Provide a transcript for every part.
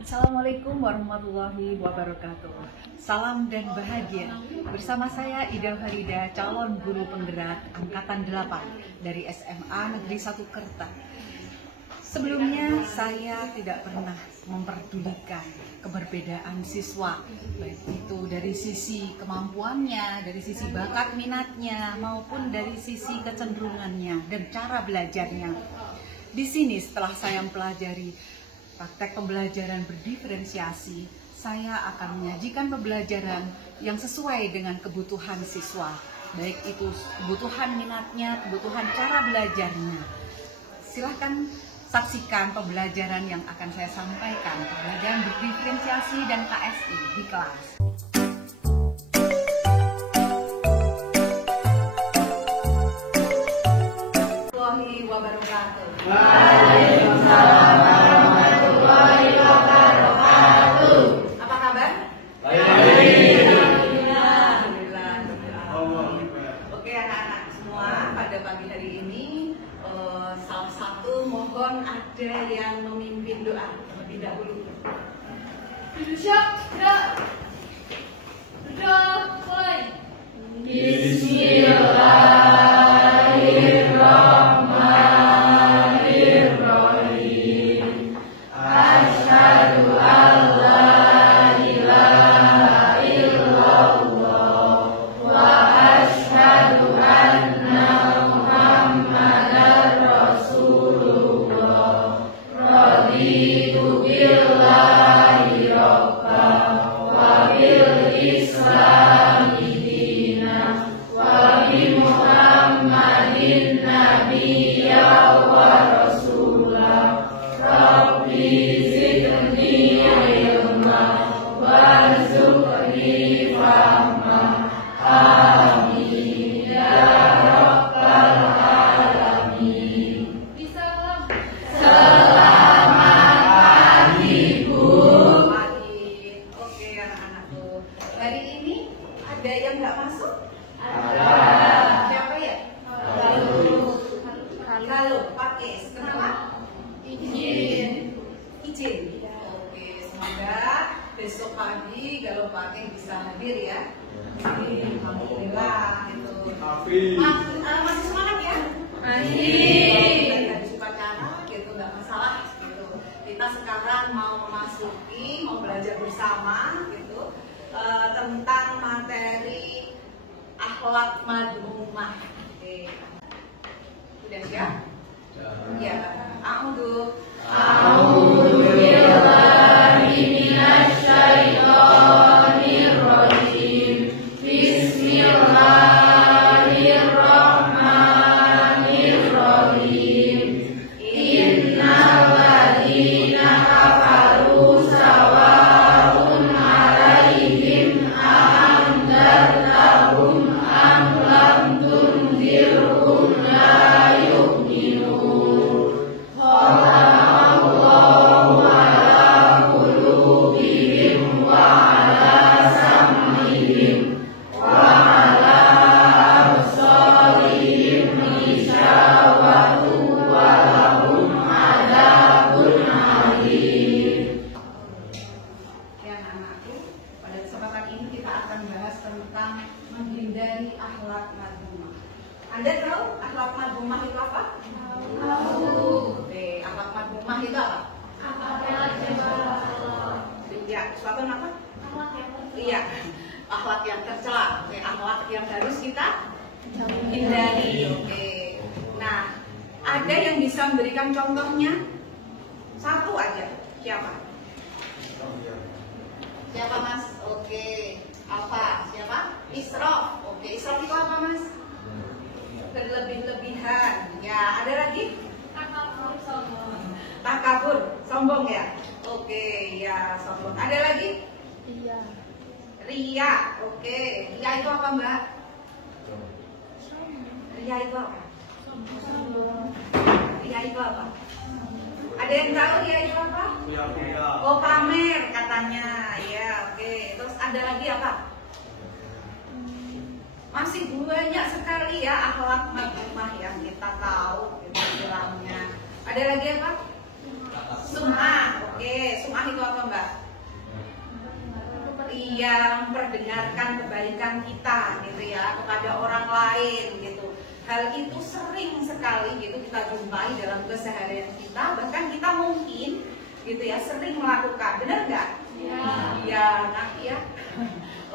Assalamualaikum warahmatullahi wabarakatuh. Salam dan bahagia. Bersama saya Ida Farida, calon guru penggerak angkatan 8 dari SMA Negeri 1 Kerta. Sebelumnya saya tidak pernah memperdulikan keberbedaan siswa, baik itu dari sisi kemampuannya, dari sisi bakat minatnya, maupun dari sisi kecenderungannya dan cara belajarnya. Di sini setelah saya mempelajari praktek pembelajaran berdiferensiasi, saya akan menyajikan pembelajaran yang sesuai dengan kebutuhan siswa, baik itu kebutuhan minatnya, kebutuhan cara belajarnya. Silahkan saksikan pembelajaran yang akan saya sampaikan, pembelajaran berdiferensiasi dan KSI di kelas. Warahmatullahi wabarakatuh. Waalaikumsalam warahmatullahi wabarakatuh. Apa kabar? Baik. Alhamdulillah. Oke anak-anak semua, pada pagi hari ini salah satu mohon ada yang memimpin doa terlebih dahulu. Bismillahirrahmanirrahim. Asyhadu an la ilaha illallah wa asyhadu anna Muhammadar Rasulullah. Raditu billahi rabban wa bil islami dinan wa bi Muhammadin nabiyya wa rasulah. Rabbi zidni ilma warzuqni fahma. Amin ya rabbal alamin. Selamat pagi Bu. Pagi. Oke anak-anakku, hari ini ada yang nggak masuk? Ada. Siapa ya? Halo, Pak Is. Kenapa? Izin. Oke, semoga besok pagi kalau Pak Is bisa hadir ya. Alhamdulillah itu. Masih semangat ya? Masih. Habis upacara gitu nggak masalah gitu. Kita sekarang mau belajar bersama gitu tentang materi akhlak madhumah. Oke. Udah siap? Ya. A'udzu billahi minasyaitonir rajim. Bismillahirrahmanirrahim. Innal ladzina kafaru sawa'un 'alaihim a'andzartahum am lam tunzirhum la yu'minun. Khatamallahu 'ala qulubihim wa 'ala sam'ihim wa 'ala absarihim ghishawatun wa lahum 'adzabun 'alim. Ya anak-anakku, pada kesempatan ini kita akan bahas tentang menghindari akhlak madhumah. Anda tahu akhlak madhumah itu apa? Tahu. Oke, akhlak madhumah itu apa? Ya, suatu apa? Iya, akhlak yang tercela. Oke, akhlak yang harus kita hindari. Oke. Nah, ada yang bisa memberikan contohnya? Satu aja. Siapa? Siapa Mas? Oke. Apa? Siapa? Israf. Oke, israf itu apa Mas? Berlebih-lebihan. Ya, ada lagi? Takabur, sombong ya. Oke, ya sombong. Ada lagi? Ria. Oke, ria itu apa Mbak? Ria itu apa? Ria itu apa? Ada yang tahu ria itu apa? Oh, pamer katanya. Ya, oke. Terus ada lagi apa? Masih banyak sekali ya akhlak madhumah yang kita tahu gitu istilahnya. Ada lagi apa? Sum'ah. Oke, sum'ah itu apa Mbak? Iya, memperdengarkan kebaikan kita gitu ya kepada orang lain gitu. Hal itu sering sekali gitu kita jumpai dalam keseharian kita, bahkan kita mungkin gitu ya sering melakukan, benar nggak? Iya. Ya, nah ya.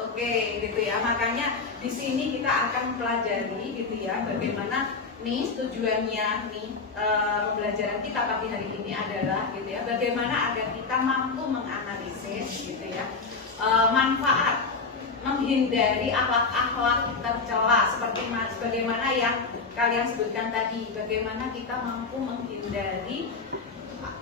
Oke, gitu ya. Makanya di sini kita akan pelajari gitu ya bagaimana nih tujuannya nih pembelajaran kita pagi hari ini adalah gitu ya bagaimana agar kita mampu menganalisis gitu ya manfaat menghindari akhlak-akhlak tercela seperti bagaimana yang kalian sebutkan tadi, bagaimana kita mampu menghindari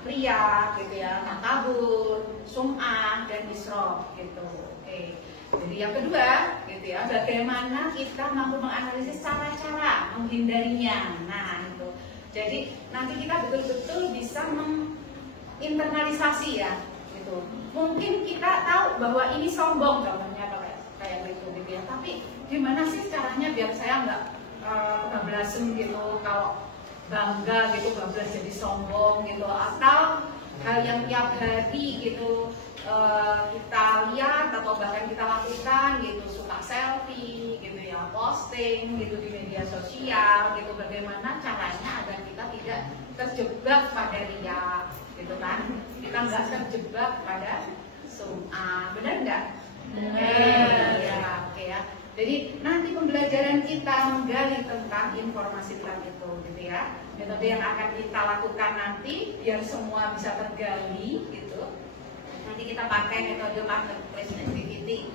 riya gitu ya, takabur, sum'ah dan israf gitu. Oke. Jadi yang kedua gitu ya, bagaimana kita mampu menganalisis cara-cara menghindarinya. Nah, itu. Jadi nanti kita betul-betul bisa menginternalisasi ya gitu. Mungkin kita tahu bahwa ini sombong contohnya kayak gitu ya. Tapi gimana sih caranya biar saya nggak kebablasan gitu kalau bangga gitu, bablas jadi sombong gitu, atau hal yang tiap hari gitu kita lihat atau bahkan kita lakukan gitu, suka selfie gitu ya, posting gitu di media sosial gitu, bagaimana caranya agar kita tidak terjebak pada riya gitu kan, kita nggak terjebak pada sum'ah, benar nggak? Oke ya. Jadi nanti pembelajaran kita menggali tentang informasi tentang itu gitu ya. Metode yang akan kita lakukan nanti biar semua bisa tergali gitu. Nanti kita pakai metode marketplace activity.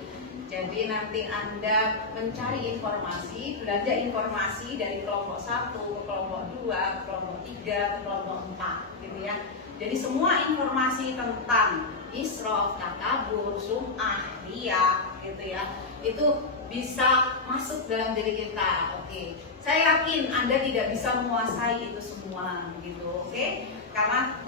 Jadi nanti Anda mencari informasi, belanja informasi dari kelompok 1 ke kelompok 2, ke kelompok 3, ke kelompok 4 gitu ya. Jadi semua informasi tentang israf, takabur, sum'ah, riya gitu ya, itu bisa masuk dalam diri kita. Oke. Saya yakin Anda tidak bisa menguasai itu semua gitu, oke? Karena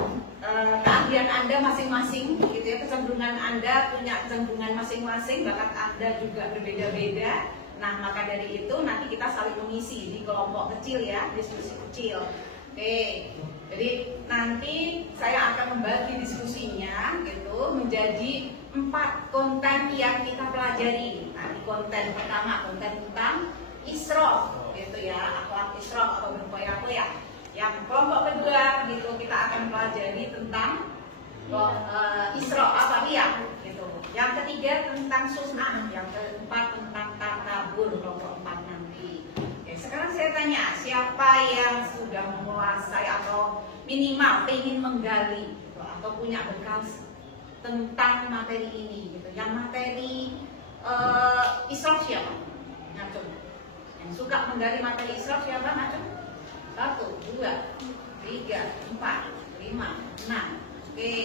keahlian Anda masing-masing gitu ya, kecenderungan Anda punya kecenderungan masing-masing, bakat Anda juga berbeda-beda. Nah, maka dari itu nanti kita saling mengisi di kelompok kecil ya, diskusi kecil. Oke. Jadi nanti saya akan membagi diskusinya gitu menjadi 4 konten yang kita pelajari. Nah, di konten pertama konten tentang israf gitu ya, akhlak israf atau berfoya-foya. Yang kelompok kedua gitu kita akan pelajari tentang israf apa riya gitu. Yang ketiga tentang sum'ah, yang keempat tentang takabur kelompok 4 nanti. Oke, sekarang saya tanya, siapa yang sudah menguasai atau minimal ingin menggali gitu, atau punya bekal tentang materi ini gitu. Yang materi israf siapa? Ngacung. Yang suka menggali materi israf siapa? Ngacung. 1, 2, 3, 4, 5, 6. Oke,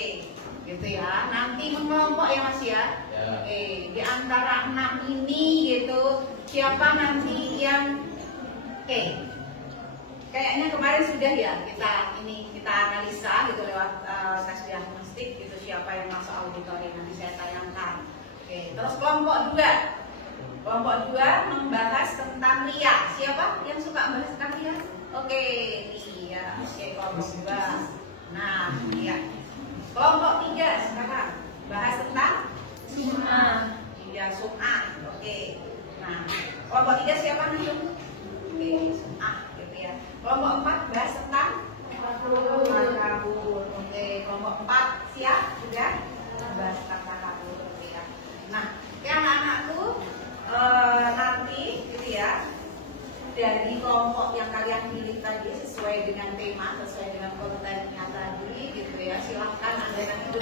gitu ya. Nanti mengelompok ya Mas ya. Oke, di antara 6 ini gitu, siapa nanti yang kayaknya kemarin sudah ya kita analisa gitu lewat tes diagnostik gitu siapa yang masuk auditori nanti saya tayangkan. Oke, terus kelompok 2. Kelompok 2 membahas tentang riya. Siapa yang suka membahas tentang riya? Oke, iya. Oke, kelompok 2. Nah, iya. Kelompok 3 sekarang bahas tentang sum'ah. Iya, sum'ah. Oke. Nah, kelompok 3 siapa nih? Oke, sum'ah gitu ya. Kelompok 4 bahas tentang takabur. Oke, kelompok 4 siap sudah bahas tentang takabur ya. Nah, yang anak-anakku nanti gitu ya, dari kelompok yang kalian pilih tadi sesuai dengan tema, sesuai dengan kontennya tadi gitu ya, silahkan Anda nanti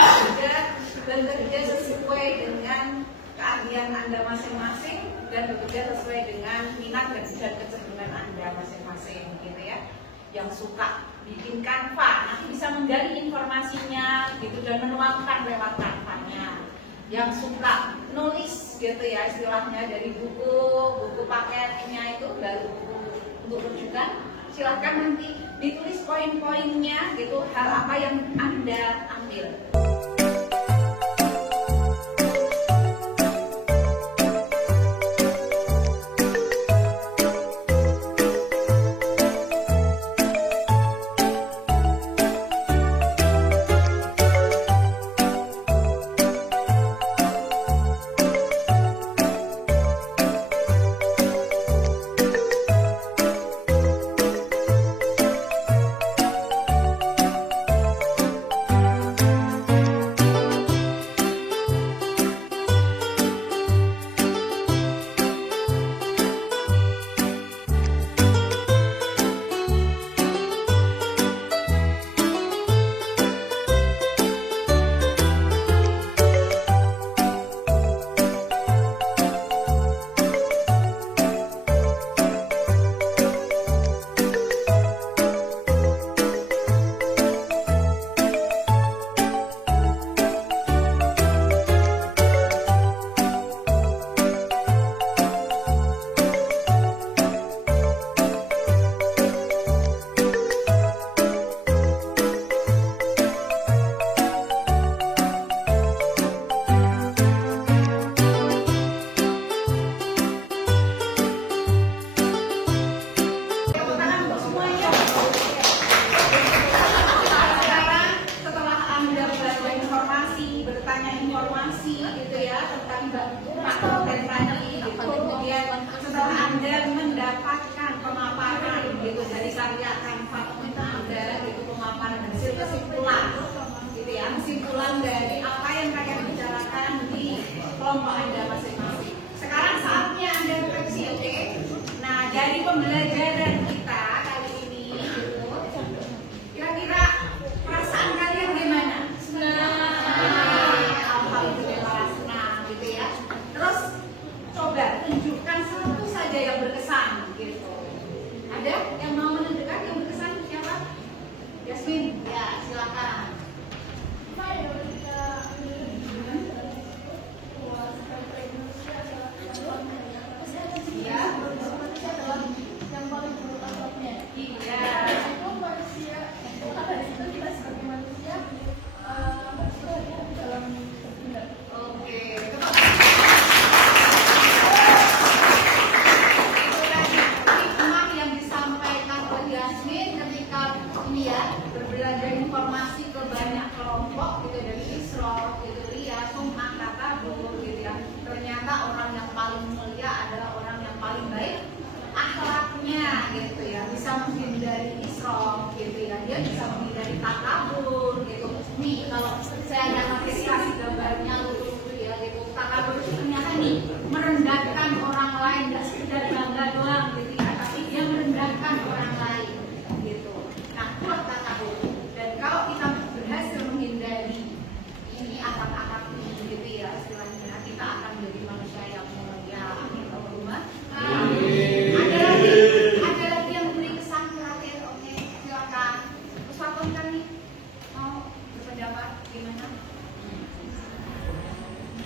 bekerja sesuai dengan keahlian Anda masing-masing dan bekerja sesuai dengan minat dan kecenderungan Anda masing-masing gitu ya. Yang suka bikin kanva nanti bisa menggali informasinya gitu dan menuangkan lewat kanvanya. Yang suka nulis gitu ya istilahnya dari buku paketnya itu baru buku untuk rujukan, silahkan nanti ditulis poin-poinnya gitu, hal apa yang Anda ambil.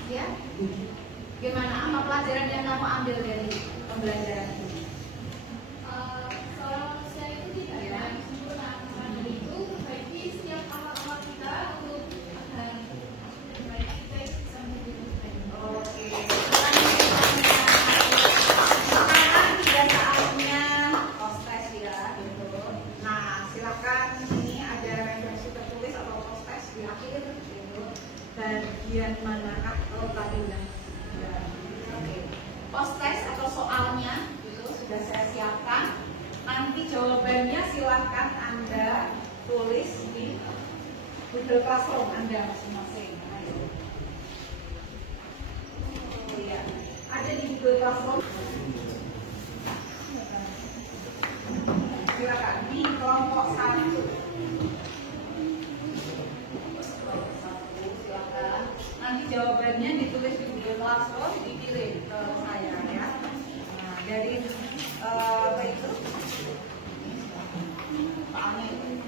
Ya, gimana? Apa pelajaran yang kamu ambil dari pembelajaran ini? Kalau saya itu tidak ada yang sempurna, karena itu perbaiki setiap amal-amal kita untuk agar baik kita bisa menjadi lebih baik. Oke. Sekarang tidak saatnya post-test ya, gitu. Nah, silakan ini ada referensi tertulis atau post-test di akhir, gitu. Bagian manakah? Oh, tadi udah. Oke. Post-test atau soalnya itu sudah saya siapkan. Nanti jawabannya silakan Anda tulis di Google Classroom Anda masing-masing. Ayo. Oh iya, ada di Google Classroom. Silakan di kelompok 1. Silakan. Nanti jawabannya ditulis di Google Classroom, dikirim ke saya ya. Nah, dari apa itu? Pak Amin.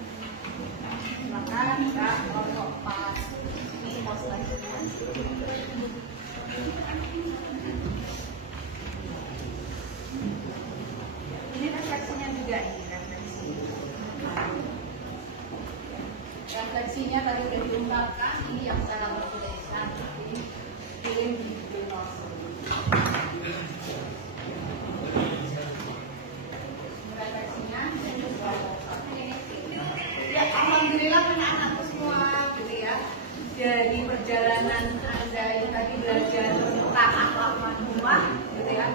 Silakan Kak, kelompok 4. Ini post-testnya. Ini refleksinya juga ini refleksi. Refleksinya tadi sudah diungkapkan, ini yang saya tuliskan. Jadi kirim di Google Classroom. Refleksinya ya, alhamdulillah anak-anakku semua gitu ya. Dari perjalanan Anda yang tadi belajar tentang akhlak mahmumah gitu ya,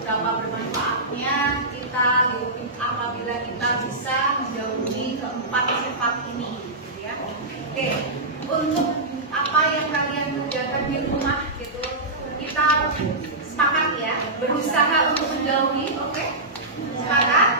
berapa bermanfaatnya kita gitu, apabila kita bisa menjauhi keempat sifat ini gitu ya. Oke, untuk apa yang kalian kerjakan di rumah gitu, kita sepakat ya, berusaha untuk menjauhi, oke? Sepakat?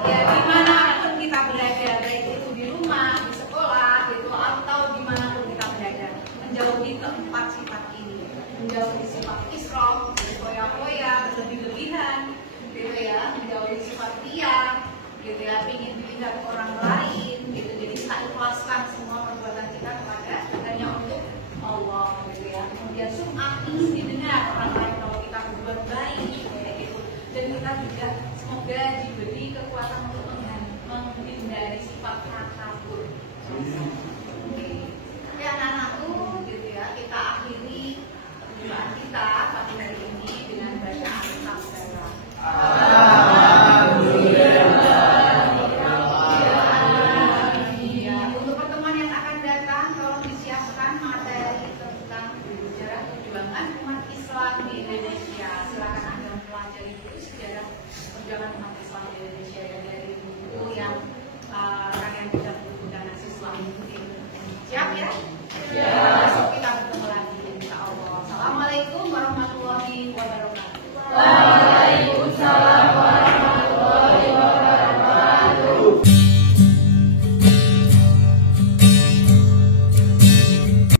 Ya, dimanapun kita berada, baik itu di rumah, di sekolah, gitu, atau dimanapun kita berada, menjauhi keempat sifat ini, menjauhi sifat israf, foya-foya, berlebih-lebihan, gitu ya, menjauhi sifat riya, gitu ya, ingin dilihat orang lain, gitu. Jadi kita ikhlaskan semua perbuatan kita kepada hanya untuk Allah, gitu ya. Kemudian sum'ah ingin didengar orang lain kalau kita berbuat baik, kayak gitu. Dan kita juga semoga diberi kekuatan untuk menghindari sifat takabur. Oke, ya anak-anakku, gitu ya. Kita akhiri perjumpaan kita pada hari ini dengan bacaan Al-Fatihah. Untuk pertemuan yang akan datang, tolong disiapkan materi tentang sejarah perjuangan umat Islam di Indonesia. Silakan Anda mempelajari dulu sejarah perjuangan umat Islam di Indonesia, ya, dari